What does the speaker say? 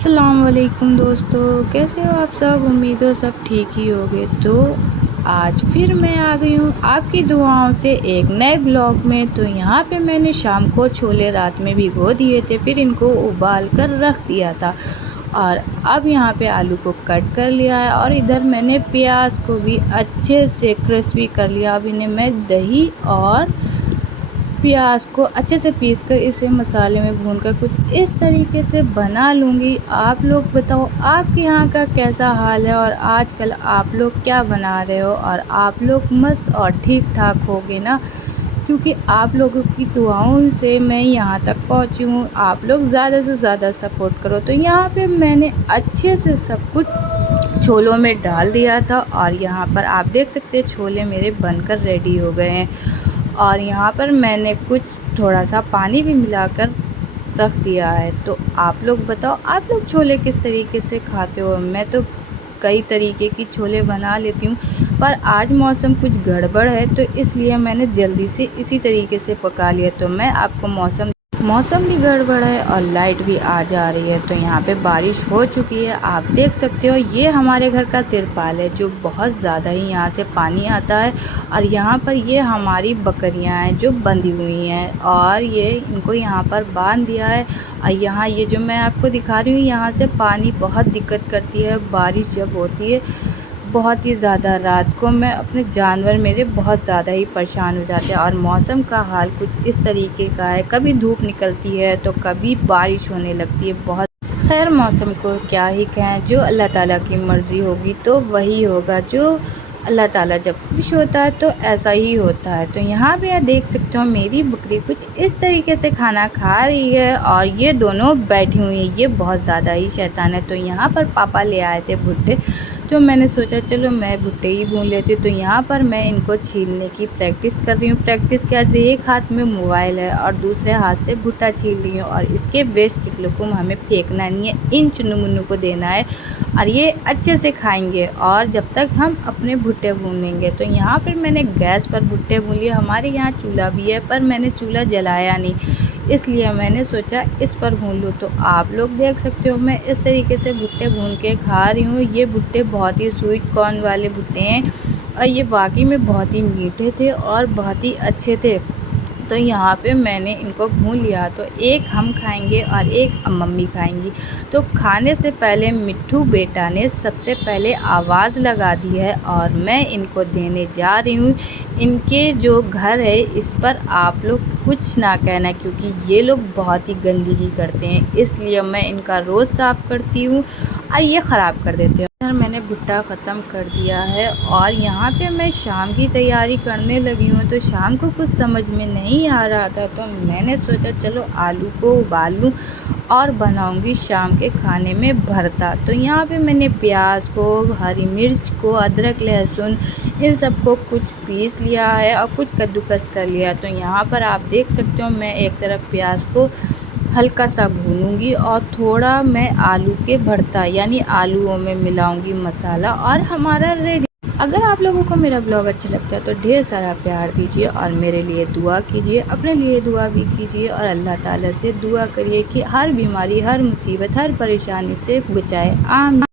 अस्सलाम वालेकुम दोस्तों, कैसे हो आप सब। उम्मीद हो सब ठीक ही होगे। तो आज फिर मैं आ गई हूँ आपकी दुआओं से एक नए ब्लॉग में। तो यहाँ पे मैंने शाम को छोले रात में भिगो दिए थे, फिर इनको उबाल कर रख दिया था और अब यहाँ पे आलू को कट कर लिया है और इधर मैंने प्याज को भी अच्छे से क्रिस्पी कर लिया। अब इन्हें मैं दही और प्याज को अच्छे से पीस कर इसे मसाले में भूनकर कुछ इस तरीके से बना लूँगी। आप लोग बताओ आपके यहाँ का कैसा हाल है और आजकल आप लोग क्या बना रहे हो और आप लोग मस्त और ठीक ठाक होगे ना, क्योंकि आप लोगों की दुआओं से मैं यहाँ तक पहुँची हूँ। आप लोग ज़्यादा से ज़्यादा सपोर्ट करो। तो यहाँ पे मैंने अच्छे से सब कुछ छोलों में डाल दिया था और यहाँ पर आप देख सकते हैं छोले मेरे बनकर रेडी हो गए हैं। और यहाँ पर मैंने कुछ थोड़ा सा पानी भी मिलाकर रख दिया है। तो आप लोग बताओ आप लोग छोले किस तरीके से खाते हो। मैं तो कई तरीके की छोले बना लेती हूँ, पर आज मौसम कुछ गड़बड़ है तो इसलिए मैंने जल्दी से इसी तरीके से पका लिया। तो मैं आपको मौसम भी गड़बड़ है और लाइट भी आ जा रही है। तो यहाँ पे बारिश हो चुकी है, आप देख सकते हो। ये हमारे घर का तिरपाल है जो बहुत ज़्यादा ही यहाँ से पानी आता है। और यहाँ पर ये हमारी बकरियाँ हैं जो बंधी हुई हैं और ये इनको यहाँ पर बांध दिया है। और यहाँ ये जो मैं आपको दिखा रही हूँ, यहाँ से पानी बहुत दिक्कत करती है बारिश जब होती है बहुत ही ज़्यादा। रात को मैं अपने जानवर मेरे बहुत ज़्यादा ही परेशान हो जाते हैं। और मौसम का हाल कुछ इस तरीके का है, कभी धूप निकलती है तो कभी बारिश होने लगती है बहुत। खैर मौसम को क्या ही कहें, जो अल्लाह ताला की मर्ज़ी होगी तो वही होगा। जो अल्लाह ताला जब खुश होता है तो ऐसा ही होता है। तो यहाँ पे आप देख सकते हो मेरी बकरी कुछ इस तरीके से खाना खा रही है और ये दोनों बैठी हुई हैं। ये बहुत ज़्यादा ही शैतान है। तो यहाँ पर पापा ले आए थे भुट्टे, तो मैंने सोचा चलो मैं भुट्टे ही भून लेती हूँ। तो यहाँ पर मैं इनको छीलने की प्रैक्टिस कर रही हूँ। प्रैक्टिस क्या, एक हाथ में मोबाइल है और दूसरे हाथ से भुट्टा छील रही हूँ। और इसके वेस्ट चिकलों को हमें फेंकना नहीं है, इन चुन्नू मुन्नू को देना है और ये अच्छे से खाएंगे और जब तक हम अपने भुट्टे भूनेंगे। तो यहाँ पर मैंने गैस पर भुट्टे भून लिए। हमारे यहाँ चूल्हा भी है पर मैंने चूल्हा जलाया नहीं, इसलिए मैंने सोचा इस पर भून लूँ। तो आप लोग देख सकते हो मैं इस तरीके से भुट्टे भून के खा रही हूँ। ये भुट्टे बहुत ही स्वीट कॉर्न वाले भुट्टे हैं और ये वाकई में बहुत ही मीठे थे और बहुत ही अच्छे थे। तो यहाँ पे मैंने इनको भून लिया। तो एक हम खाएंगे और एक मम्मी खाएंगी। तो खाने से पहले मिट्ठू बेटा ने सबसे पहले आवाज़ लगा दी है और मैं इनको देने जा रही हूँ। इनके जो घर है इस पर आप लोग कुछ ना कहना, क्योंकि ये लोग बहुत ही गंदगी करते हैं, इसलिए मैं इनका रोज़ साफ़ करती हूँ और ये ख़राब कर देते हैं। मैंने भुट्टा ख़त्म कर दिया है और यहाँ पे मैं शाम की तैयारी करने लगी हूँ। तो शाम को कुछ समझ में नहीं आ रहा था तो मैंने सोचा चलो आलू को उबाल लूँ और बनाऊँगी शाम के खाने में भरता। तो यहाँ पे मैंने प्याज को, हरी मिर्च को, अदरक लहसुन इन सबको कुछ पीस लिया है और कुछ कद्दूकस कर लिया। तो यहाँ पर आप देख सकते हो मैं एक तरफ प्याज को हल्का सा भूनूंगी और थोड़ा मैं आलू के भरता यानी आलूओं में मिलाऊंगी मसाला और हमारा रेडी। अगर आप लोगों को मेरा ब्लॉग अच्छा लगता है तो ढेर सारा प्यार दीजिए और मेरे लिए दुआ कीजिए, अपने लिए दुआ भी कीजिए और अल्लाह ताला से दुआ करिए कि हर बीमारी, हर मुसीबत, हर परेशानी से बचाए। आमीन।